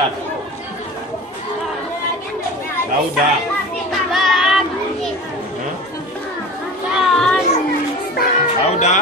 start. Louder. Louder.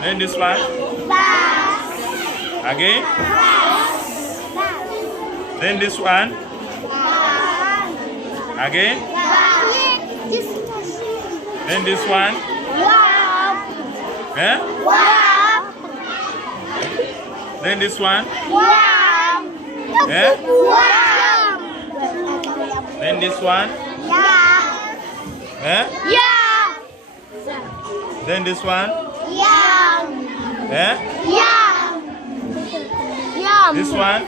Then this one. Again. Then this one. Again. Then this one. Then this one. Then this one. Then this one. This one.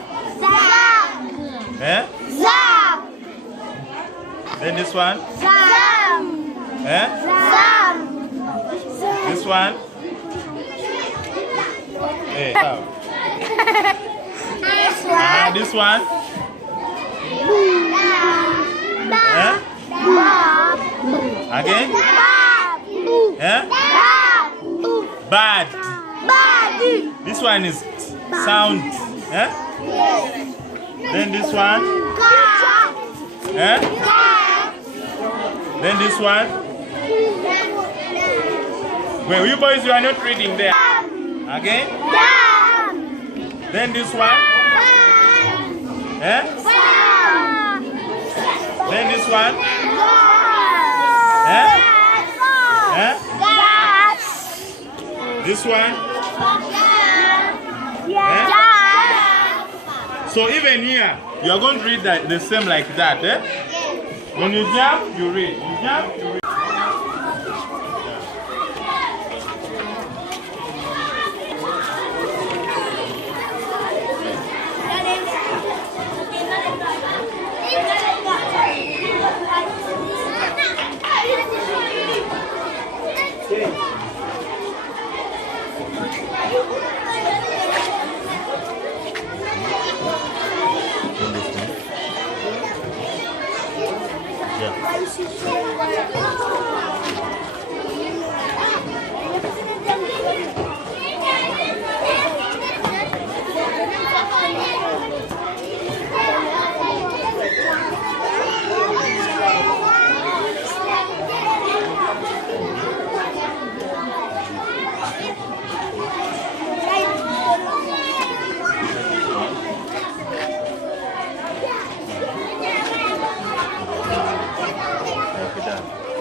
Then this one. This one. Hey. This one. Again. Bad. This one is sound. Then this one. Then this one. Wait, you boys, you are not reading there. Again. Then this one. Then this one. This one. So even here, you are going to read that the same like that. When you jump, you read. You jump, you read.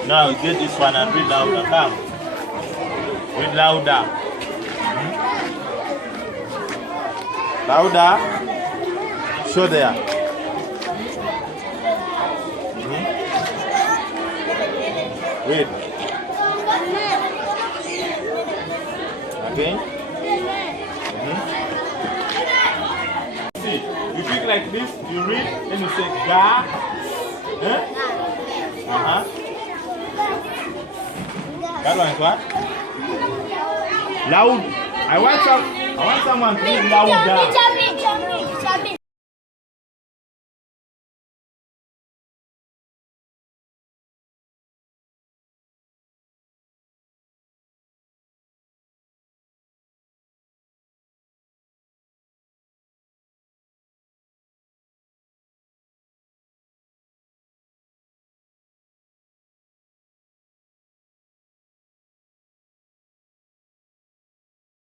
Now get this one and read louder. Come. Read louder. Louder. Show there. Read. Okay. See, you pick like this, you read, then you say ga. That one is what? Loud. I want someone to read louder.